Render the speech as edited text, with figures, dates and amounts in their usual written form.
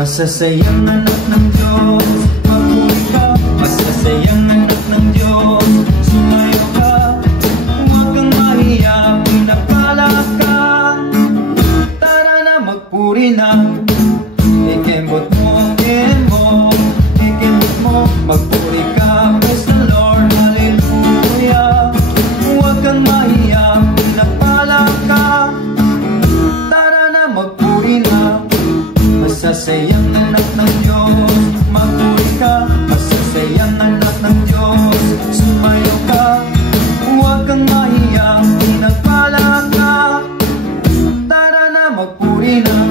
Masasayang anak ng Diyos, magpuri ka. Masasayang anak ng Diyos, sumayo ka. Huwag kang mahiya, pinapala ka. Tara na, magpuri na. Ikembot mo, ikembot mo, magpuri ka. Praise the Lord, hallelujah. Huwag kang mahiya, pinapala ka. Tara na, magpuri na. Masasayang anak ng Diyos, magpuri ka. Masasayang anak ng Diyos, sumayo ka. Huwag kang mahiya, pinagpala ka. Tara na, magpuri na.